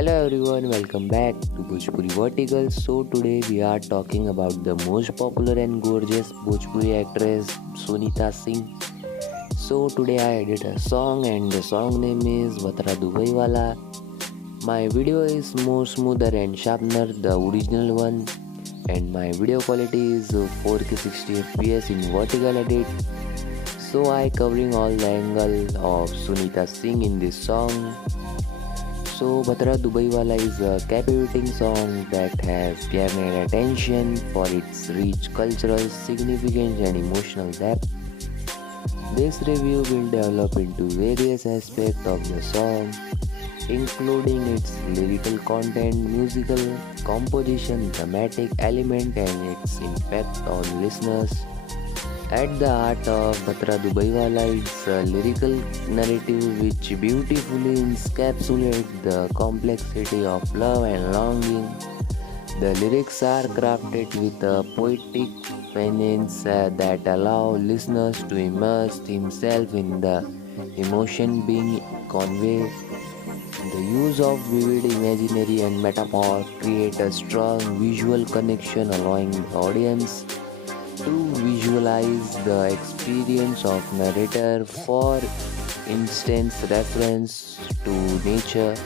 Hello everyone, welcome back to Bhojpuri Vertical. So today we are talking about the most popular and gorgeous Bhojpuri actress Sunita Singh. So today I edit a song and the song name is Vatra Dubai Wala. My video is more smoother and sharper the original one, and my video quality is 4K 60 fps in vertical edit. So I covering all the angle of Sunita Singh in this song. So Batra Dubai Wala is a captivating song that has garnered attention for its rich cultural significance and emotional depth. This review will develop into various aspects of the song, including its lyrical content, musical composition, thematic element, and its impact on listeners. At the heart of Batra Dubai Wala is a lyrical narrative which beautifully encapsulates the complexity of love and longing. The lyrics are crafted with a poetic finesse that allow listeners to immerse themselves in the emotion being conveyed. The use of vivid imaginary and metaphor create a strong visual connection, allowing the audience to visualize the experience of narrator. For instance, reference to nature,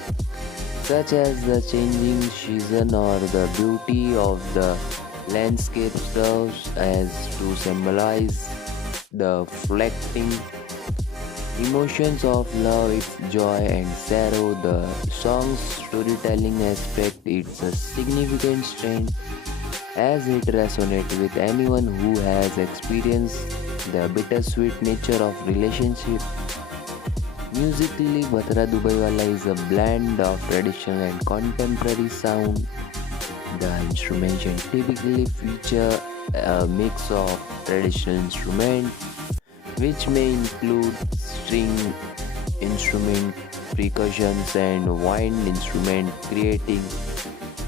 such as the changing season or the beauty of the landscape, serves as to symbolize the fleeting emotions of love, its joy and sorrow. The song's storytelling aspect is a significant strength as it resonates with anyone who has experienced the bittersweet nature of relationship. Musically, Batra Dubai Wala is a blend of traditional and contemporary sound. The instruments typically feature a mix of traditional instruments, which may include string instrument, percussions, and wind instrument, creating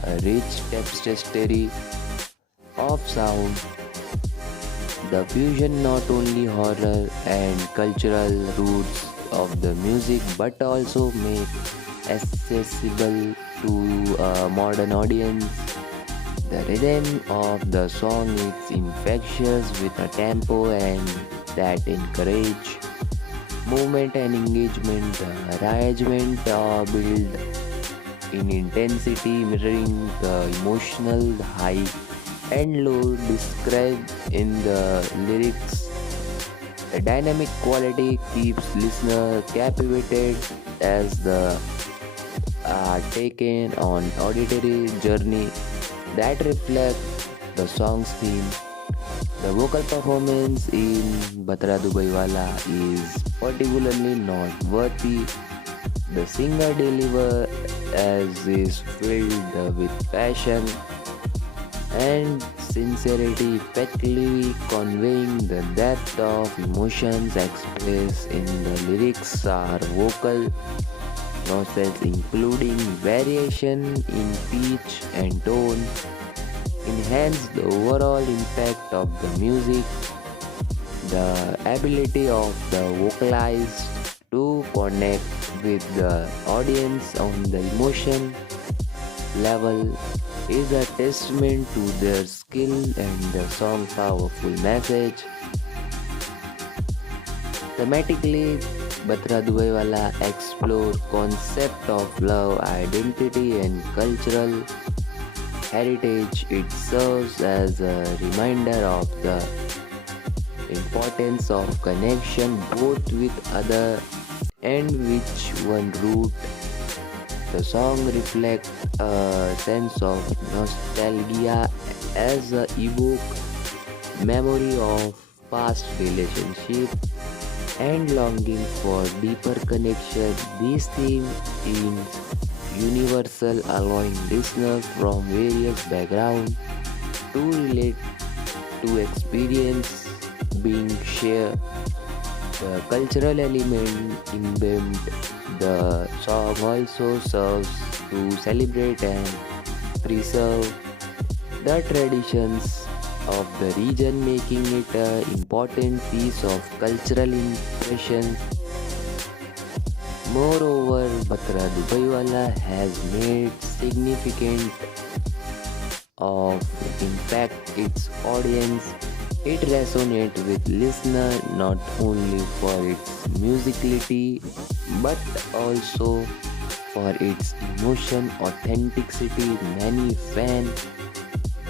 a rich tapestry of sound. The fusion not only horror and cultural roots of the music but also make accessible to a modern audience. The rhythm of the song is infectious with a tempo and that encourage movement and engagement. The arrangement build in intensity, mirroring the emotional high and low described in the lyrics. The dynamic quality keeps listener captivated as the are taken on auditory journey that reflect the song's theme. The vocal performance in Batra Dubai Wala is particularly noteworthy. The singer deliver as is filled with passion and sincerity, effectively conveying the depth of emotions expressed in the lyrics. Are vocal nuances, including variation in pitch and tone, enhance the overall impact of the music. The ability of the vocalized to connect with the audience on the emotion level is a testament to their skill and the song's powerful message. Thematically, Batra Dubai Wala explore concept of love, identity and cultural heritage. It serves as a reminder of the importance of connection both with other and which one root. The song reflects a sense of nostalgia as a evoke memory of past relationship and longing for deeper connection. This theme is universal, allowing listeners from various backgrounds to relate to experience being shared. The cultural element embedded the song also serves to celebrate and preserve the traditions of the region, making it an important piece of cultural impression. Moreover, Batra Dubaiwala has made significant of impact its audience. It resonates with listener not only for its musicality but also for its emotion authenticity. Many fans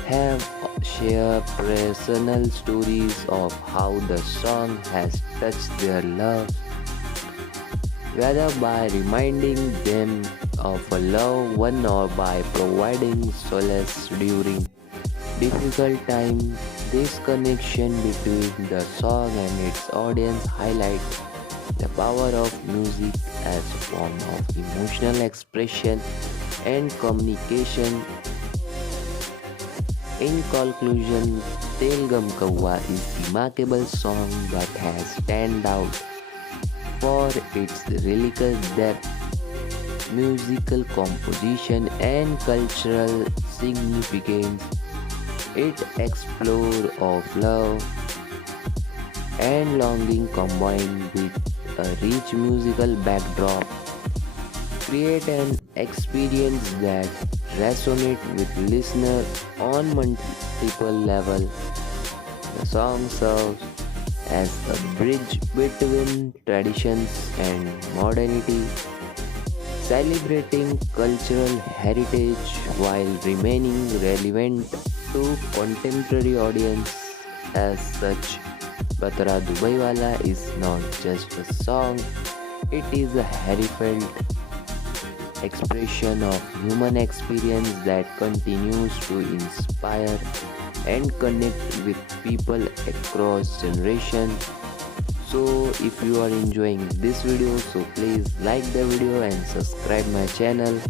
have shared personal stories of how the song has touched their love, whether by reminding them of a loved one or by providing solace during difficult times. This connection between the song and its audience highlights the power of music as a form of emotional expression and communication. In conclusion, Telgam Kawwa is a remarkable song that has stand out for its lyrical depth, musical composition, and cultural significance. It explores of love and longing combined with a rich musical backdrop, create an experience that resonates with listener on multiple levels. The song serves as a bridge between traditions and modernity, celebrating cultural heritage while remaining relevant to contemporary audience. As such, Batra Dubaiwala is not just a song, it is a heartfelt expression of human experience that continues to inspire and connect with people across generations. So if you are enjoying this video, so please like the video and subscribe my channel.